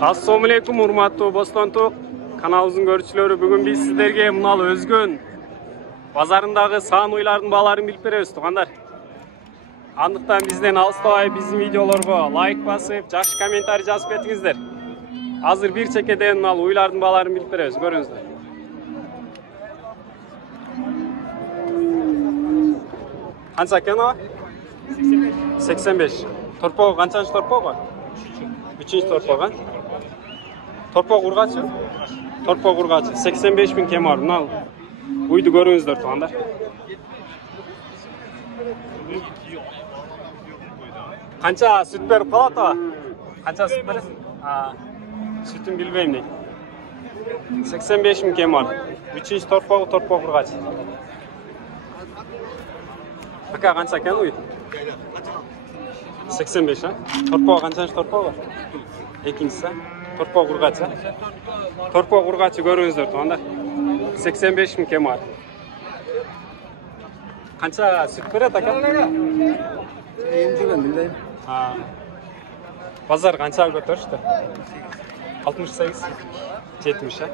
Assalamu alaikum, урматтуу Бостонтук каналыбыздын көрүүчүлөрү. Бүгүн биз сиздерге мынал Өзгөн базарындагы саан уйлардын бааларын билип беребиз, туугандар. Андыктан бизден алыстабай биздин видеолорго лайк басып, жакшы комментарий жазып кетиңиздер. Азыр бир чекеден мынал уйлардын бааларын билип беребиз, көрүңүздөр. Канча экен ага? 85. Торпоо канчанчы торпоо? 3-нчи торпоо. Торпоо кургачы? Торпоо кургачы 85 000 кем бар. Мынал уйду көрүңүздөр, туугандар. Канча сүт берип калат ага? Канча сүт берет? Сүтүн билбейм дейт. 85 000 кем бар. 3-нчи торпоо кургачы. Ака канча экен уй? 85, а? Торпоо канчанчы торпоо бар? Экинчиси. Торпоо кургачы. Торпоо кургачы көрүңүздөр, туугандар. 85 000 кем бар. Канча сүт берет ака? Эмчеген билбейм. Базар канча көтөрүштү? 68, 70, а?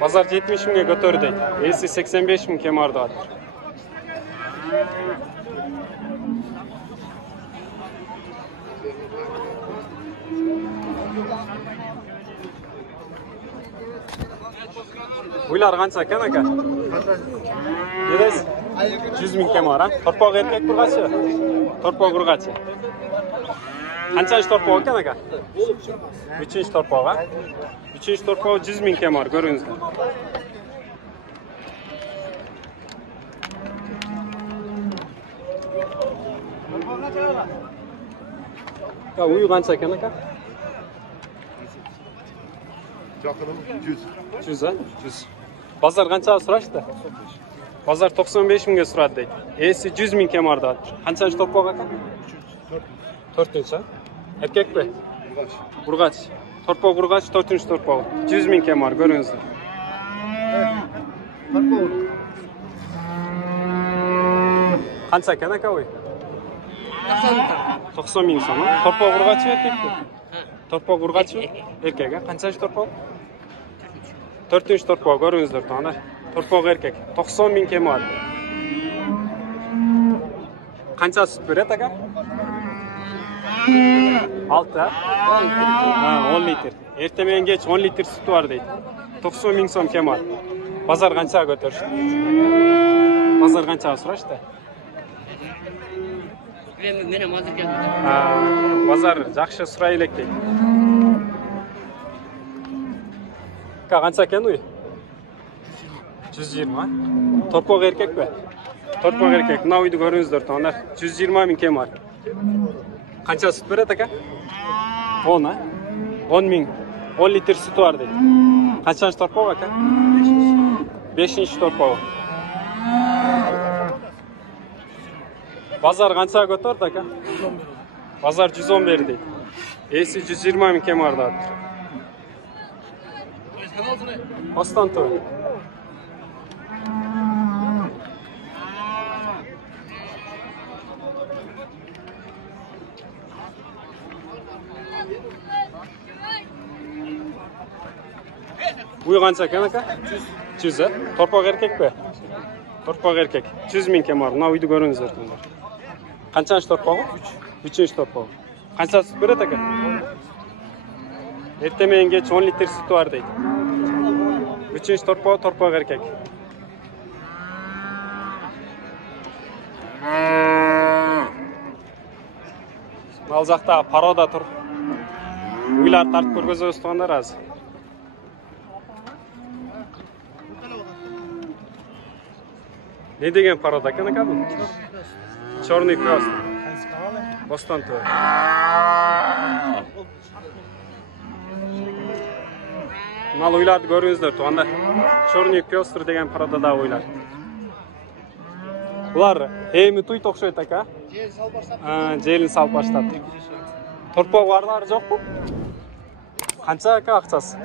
Базар 70 000 көтөрдү дейт. Эси 85 000 кем бар деп атат. Уйлар канча экен ака? Бересиз? 100 000 кем бар, а? Торпоо эркек кургачы? Торпоо кургачы. Канчанчы торпоо экен ака? 3-нчи торпоо, 3-нчи торпоо 100 000 кем бар, көрүңүздөр. Уyu канча экен ака? 100, а? 100. Базар канча сурашты? Базар 95 000 сурат дейт. Эси 100 000 кем бар деп атат. Канчанчы торпоо ака? 4-нчи, а? Эркекпи? Кургач. Торпоо кургач 4-нчи торпоо. 100 000 кем бар, көрүңүздөр. Канча экен ака уй? 90 000 сом, а? Торпоо кургачы эркекпи? Торпоо кургачы эркек, а? Канчанчы торпоо? 4-нчи торпоо, көрүңүздөр, туугандар. Торпоо эркек 90 000 кем бар. Канча сүт берет ака? 6, а? 10 литр. Эртең менен кеч 10 литр сүтү бар дейт. 90 000 сом кем бар. Базар канча көтөрүштү? Базар канча сурашты? Менен азыр келди. Базар жакшы сурай элек дейт. Канча экен уй? 120, а? Торпоо эркекпи? Торпоо эркек. Мына уйду көрүңүздөр, туугандар. 120 000 кем бар. Канча сүт берет ака? 10, а? 10 000. 10 литр сүтү бар дейт. Канчанчы торпоо ака? 5-нчи торпоо. Базар канча көтөрдү ака? Базар 110 берди дейт. Эси 120 000 кем бар деп атат. Бостонтук. Уй канча экен ака? 100, а? Торпоо эркекпи? Торпоо эркек. 100 000 кем бар. Мына уйду көрүңүздөр, туугандар. Канчанчы торпоо? 3-нчи торпоо. Канча сүт берет ака? Эртең менен кеч 10 литр сүтү бар дейт. 3-нчи торпоо эркек. Ал жакта парода тур. Уйлар тартып көргөзөбүз, туугандар, азыр. Не деген порода экен ака бул? Чёрный пёс. Бостонтук. Мал уйларды көрүңүздөр, туугандар. Чёрный пёстур деген породада уйлар. Булар эми туйт окшойт ака? Желин салып баштап. Торпоо барлары жокпу? Канча ака акчасы?